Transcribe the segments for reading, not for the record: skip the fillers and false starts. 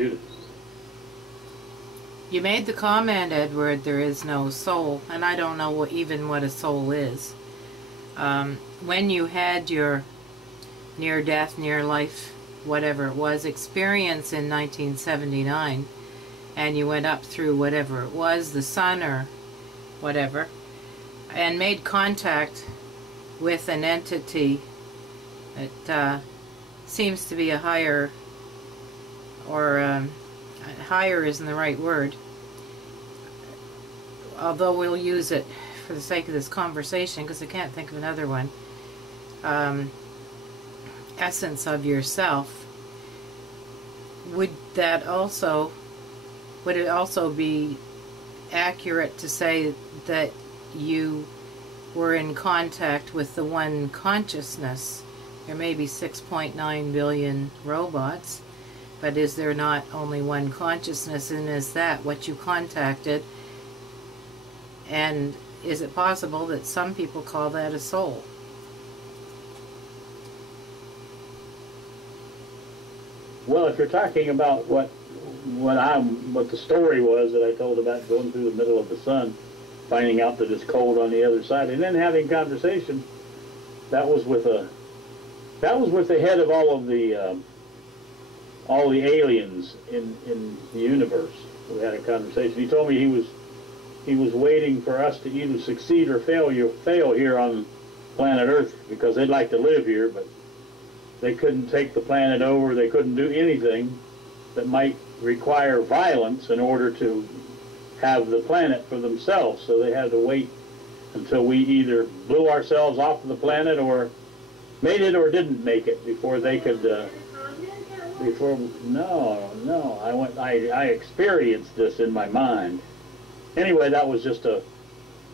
Judith. You made the comment, Edward, there is no soul, and I don't know even what a soul is. When you had your near-death, near-life, whatever it was, experience in 1979, and you went up through whatever it was, the sun or whatever, and made contact with an entity that seems to be a higher, or higher isn't the right word, although we'll use it for the sake of this conversation because I can't think of another one. Essence of yourself. Would it also be accurate to say that you were in contact with the one consciousness? There may be 6.9 billion robots, but is there not only one consciousness, and is that what you contacted? And is it possible that some people call that a soul? Well, if you're talking about what the story was that I told about going through the middle of the sun, finding out that it's cold on the other side, and then having conversation, that was with the head of all the aliens in the universe. We had a conversation. He told me he was waiting for us to either succeed or fail here on planet Earth, because they'd like to live here, but they couldn't take the planet over. They couldn't do anything that might require violence in order to have the planet for themselves. So they had to wait until we either blew ourselves off of the planet or made it or didn't make it before they could. I experienced this in my mind. Anyway, that was just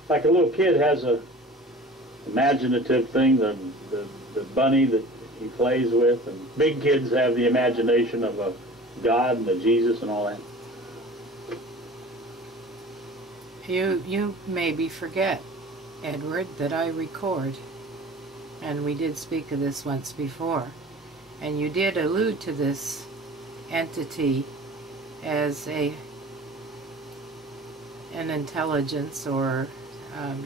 like a little kid has a imaginative thing, the bunny that he plays with, and big kids have the imagination of a God and a Jesus and all that. You maybe forget, Edward, that I record, and we did speak of this once before, and you did allude to this entity as an intelligence, or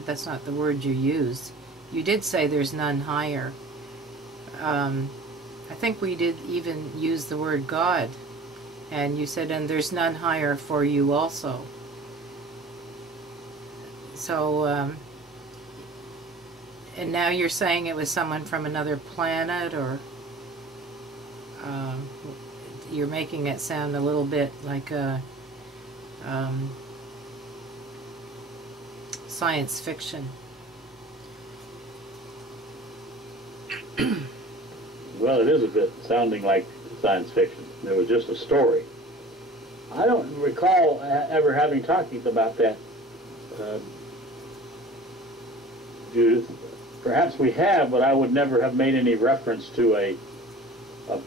that's not the word you used. You did say there's none higher. I think we did even use the word God, and you said, and there's none higher for you also. So, and now you're saying it was someone from another planet, or you're making it sound a little bit like a science fiction. Well, it is a bit sounding like science fiction. It was just a story. I don't recall ever having talked about that, Judith. Perhaps we have, but I would never have made any reference to a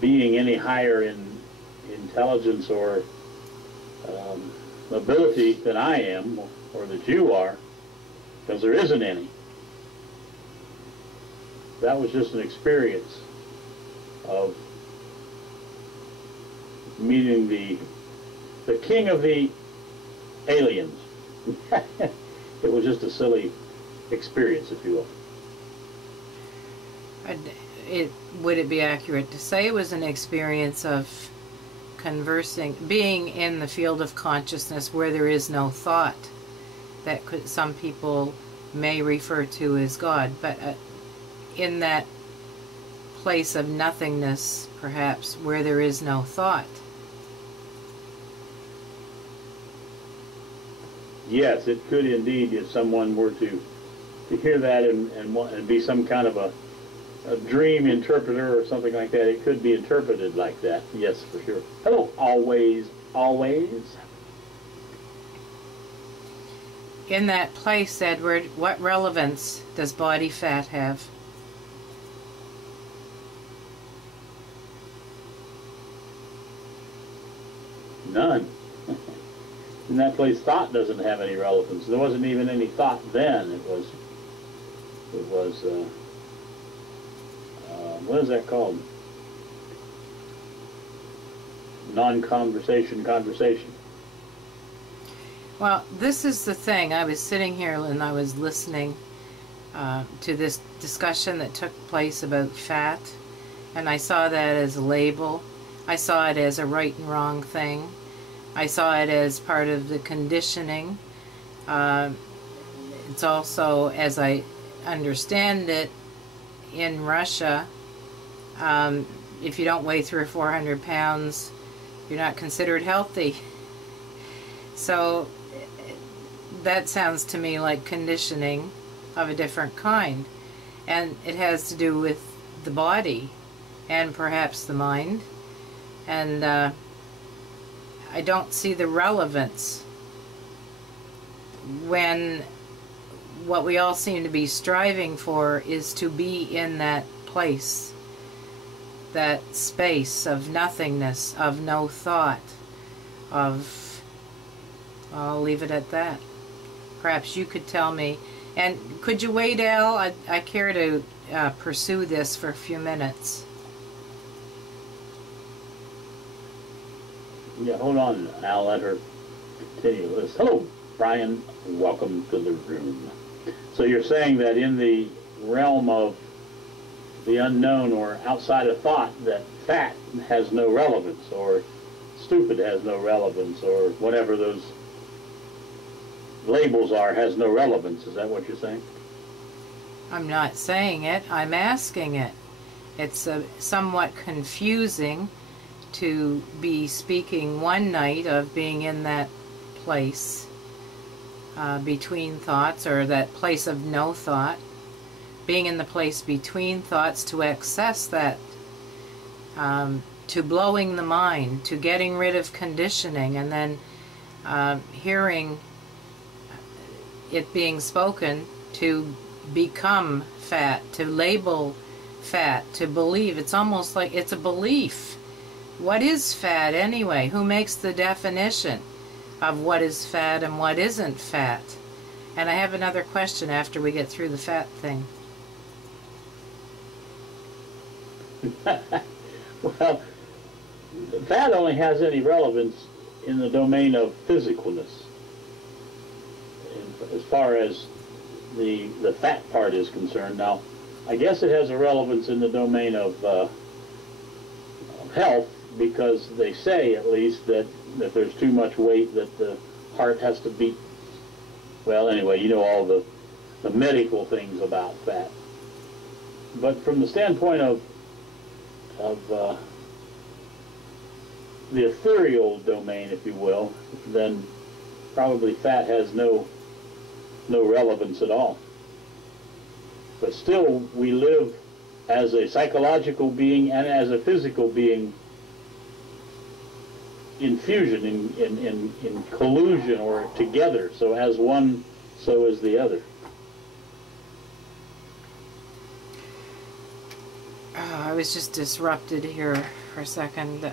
being any higher in intelligence or ability than I am, or that you are, because there isn't any. That was just an experience of meeting the king of the aliens. It was just a silly experience, if you will. Would it be accurate to say it was an experience of conversing, being in the field of consciousness where there is no thought, that some people may refer to as God, but in that place of nothingness, perhaps, where there is no thought? Yes, it could indeed, if someone were to hear that and be some kind of a dream interpreter or something like that. It could be interpreted like that, yes, for sure. Oh, always, always. In that place, Edward, what relevance does body fat have? None. In that place, thought doesn't have any relevance. There wasn't even any thought then. It was what is that called? non-conversation conversation. Well, this is the thing. I was sitting here and I was listening to this discussion that took place about fat, and I saw that as a label. I saw it as a right and wrong thing. I saw it as part of the conditioning. It's also, as I understand it, in Russia, if you don't weigh 300 or 400 pounds, you're not considered healthy. So that sounds to me like conditioning of a different kind. And it has to do with the body and perhaps the mind. And I don't see the relevance when what we all seem to be striving for is to be in that place, that space of nothingness, of no thought, of, I'll leave it at that. Perhaps you could tell me. And could you wait, Al? I care to pursue this for a few minutes. Yeah, hold on. I'll let her continue this. Hello, Brian. Welcome to the room. So you're saying that in the realm of the unknown or outside of thought, that fat has no relevance, or stupid has no relevance, or whatever those labels are has no relevance. Is that what you're saying? I'm not saying it. I'm asking it. It's somewhat confusing to be speaking one night of being in that place between thoughts, or that place of no thought, being in the place between thoughts, to access that, to blowing the mind, to getting rid of conditioning, and then hearing it being spoken, to become fat, to label fat, to believe. It's almost like it's a belief. What is fat anyway? Who makes the definition of what is fat and what isn't fat? And I have another question after we get through the fat thing. Well, fat only has any relevance in the domain of physicalness. As far as the fat part is concerned. Now, I guess it has a relevance in the domain of health, because they say, at least, that there's too much weight, that the heart has to beat. Well, anyway, you know all the medical things about fat. But from the standpoint of the ethereal domain, if you will, then probably fat has no relevance at all. But still, we live as a psychological being and as a physical being in fusion, in collusion, or together. So as one, so is the other. I was just disrupted here for a second.